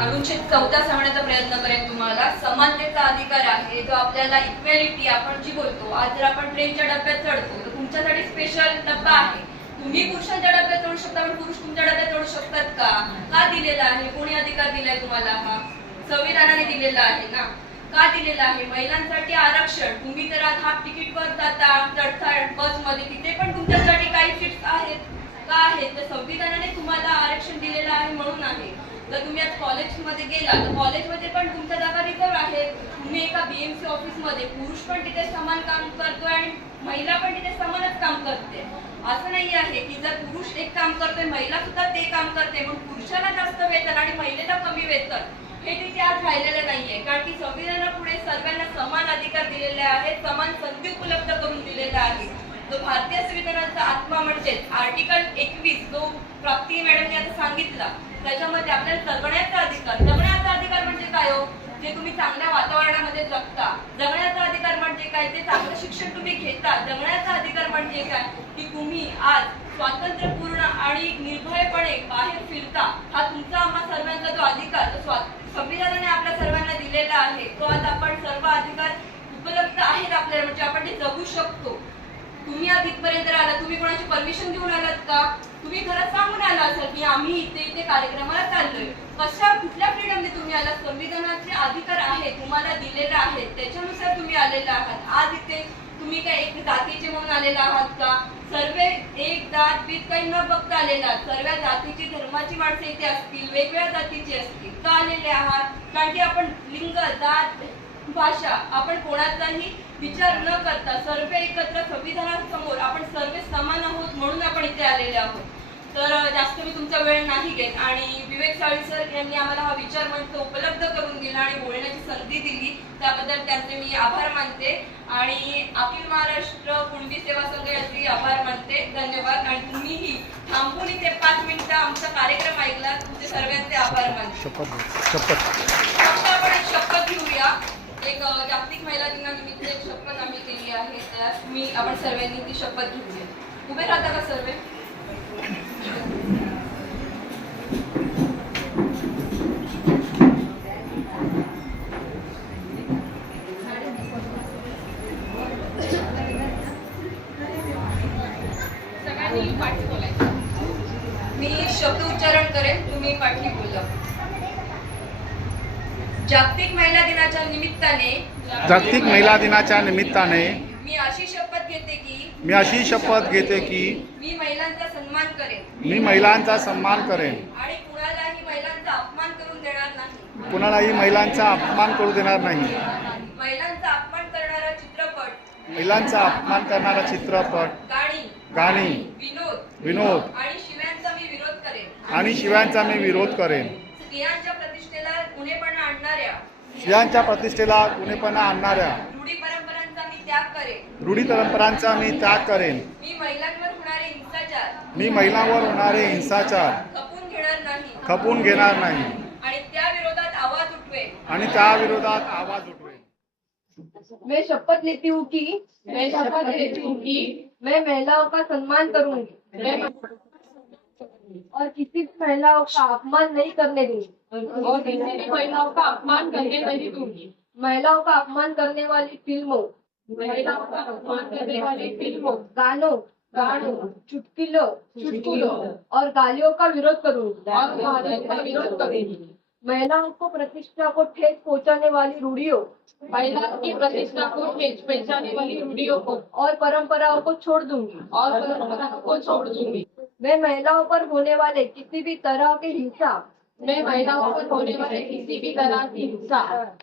अनुच्छेद 14 सांगण्याचा प्रयत्न करेन तुम्हाला. समानतेचा अधिकार आहे जो आपल्याला इक्वॅलिटी आपण जी बोलतो. आज जर आपण ट्रेनच्या डब्यात चढतो तर तुमच्यासाठी स्पेशल डब्बा आहे. तुम्ही पुरुषांच्या डब्यात चढू शकता पण पुरुष तुमच्या डब्यात चढू शकतात का? का दिलेला आहे? कोणी अधिकार दिलाय तुम्हाला? हा संविधानाने दिलेला आहे ना. का दिलेला आहे? महिलांसाठी आरक्षण. तुम्ही तर आज हाफ तिकीटवर जाता, चढता बसमध्ये, तिथे पण तुमच्यासाठी काही सीट्स आहेत का आहेत? तर संविधानाने तुम्हाला आरक्षण दिलेलं आहे म्हणून आहे. जर तुम्ही आज कॉलेजमध्ये गेला तर कॉलेजमध्ये पण तुमच्या जागा रिझर्व आहेत. तुम्ही एका बीएमसी ऑफिसमध्ये पुरुष पण तिथे समान काम करतोय आणि महिला पण तिथे समानच काम करते. असं नाही आहे की जर पुरुष एक काम करतोय महिला सुद्धा ते काम करते म्हणून पुरुषाला जास्त वेतन आणि महिलेला कमी वेतन, हे तिथे आज राहिलेलं नाहीये. कारण की संविधानापुढे सर्वांना समान अधिकार दिलेले आहेत, समान संधी उपलब्ध करून दिलेला आहे. जो भारतीय संविधानाचा आत्मा म्हणजे आर्टिकल 21 जो प्राप्ती मॅडमने आता सांगितला, त्याच्यामध्ये आपल्याला जगण्याचा अधिकार. जगण्याचा अधिकार म्हणजे काय हो? जे तुम्ही चांगल्या वातावरणामध्ये जगता. जगण्याचा अधिकार म्हणजे काय? ते चांगलं शिक्षण तुम्ही घेता. जगण्याचा अधिकार म्हणजे काय? की तुम्ही आज स्वातंत्र्यपूर्ण आणि निर्भयपणे बाहेर फिरता. हा तुमचा आम्हा सर्वांचा जो अधिकार संविधानाने आपल्या सर्वांना दिलेला आहे, तो आज आपण सर्व अधिकार उपलब्ध आहेत आपल्याला, म्हणजे आपण ते जगू शकतो. तुम्ही आज इथपर्यंत आला, तुम्ही कोणाची परमिशन घेऊन आलात का? तुम्ही घरात सांगून आला असाल की आम्ही इथे कार्यक्रमाला चाललोय. कशा कुठल्या फ्रीडमने तुम्ही आलात? संविधानाचे अधिकार आहे तुम्हाला दिलेले आहेत, त्याच्यानुसार तुम्ही आलेला आहात. आज इथे तुम्ही काय एक जातीचे म्हणून आलेला आहात का? सर्व एक जात बीत काही न बघता आलेला. सर्व जातीची धर्माची माणसं इथे असतील, वेगवेगळ्या जातीची असतील. का आलेले आहात? कारण की आपण लिंग, जात, भाषा आपण कोणाचाही विचार न करता सर्व एकत्र संविधानासमोर आपण सर्व समान आहोत म्हणून आपण इथे आलेले आहोत. तर जास्त मी तुमचा वेळ नाही घेत आणि विवेक साळी सर यांनी आम्हाला हा विचार मंच उपलब्ध करून दिला आणि बोलण्याची संधी दिली, त्याबद्दल त्यांचे मी आभार मानते. आणि अखिल महाराष्ट्र कुणबी सेवा संघ यांचे आभार मानते. धन्यवाद. आणि तुम्हीही थांबून इथे 5 मिनिटं आमचा कार्यक्रम ऐकला, तुमचे सर्वांचे आभार मानते. आपण एक शपथ घेऊया. एक जागतिक महिला दिनानिमित्त एक शपथ आम्ही केली आहे, त्यात आपण सर्वांनी ती शपथ घेऊया. उभे राहता का सर्व? सगळ्यांनी पाठी बोलायचं. मी शब्द उच्चारण करेन, तुम्ही पाठी बोला. जागतिक महिला दिनाच्या निमित्ताने मी अशी शपथ घेते की मी महिलांचा सन्मान करेन आणि कुणालाही महिलांचा अपमान करून देणार नाही. महिलांचा अपमान करणारा चित्रपट, गाणी, विनोद आणि शिव्यांचा मी विरोध करेन. स्त्रियांच्या प्रतिष्ठेला गुन्हेपणा आणणाऱ्या रूढी परंपरांचा मी त्याग करेन. मी महिलांवर होणारे हिंसाचार खपून घेणार नाही आणि त्या विरोधात आवाज उठवेन. मैं शपथ लेती हूँ कि मैं महिलाओं का सम्मान करूंगी और किसी भी महिलाओं का अपमान नहीं करने दूंगी. महिलाओं का अपमान करने वाली फिल्मों, गानों, चुटकुलों और गालियों का विरोध करूंगी. महिलाओं को प्रतिष्ठा को ठेस पहुंचाने वाली रूढ़ियों को और परंपराओं को छोड़ दूंगी. मैं महिलाओं पर होने वाले किसी भी तरह की हिंसा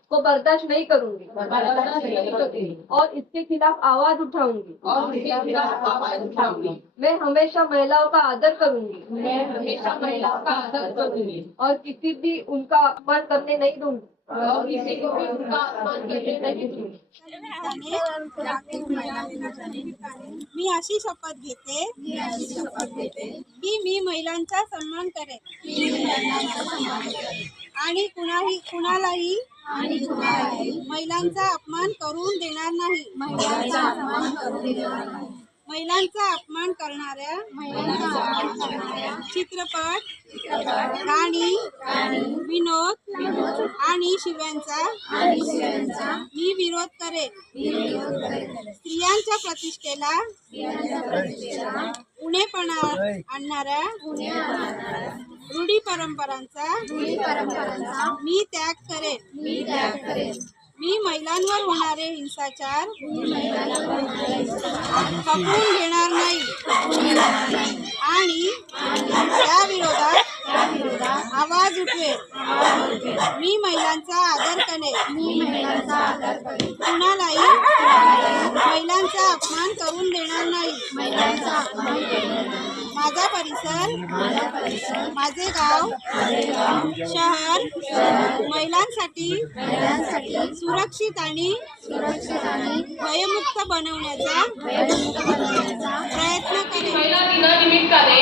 को बर्दाश्त नहीं करूंगी और इसके खिलाफ आवाज उठाऊंगी. मैं हमेशा महिलाओं का आदर करूंगी और किसी भी उनका अपमान करने नहीं दूंगी. मी अशी शपथ घेते की मी महिलांचा सन्मान करेन आणि कुणालाही महिलांचा अपमान करून देणार नाही. महिलांचा अपमान करणाऱ्या चित्रपट, गाणी, विनोद आणि शिव्यांचा मी विरोध करेन. स्त्रियांच्या प्रतिष्ठेला उणेपणा आणणाऱ्या रूढी परंपरांचा मी त्याग करेन. मी महिलांवर होणारे हिंसाचार खपवून घेणार नाही आणि त्या विरोधात आवाज उठवेन. मी महिलांचा आदर करेन. कुणालाही महिलांचा अपमान करून देणार नाही. माझा परिसर, माझे गाव, शहर महिलांसाठी सुरक्षित आणि भयमुक्त बनवण्याचा प्रयत्न करेन. महिला दिनानिमित्ताने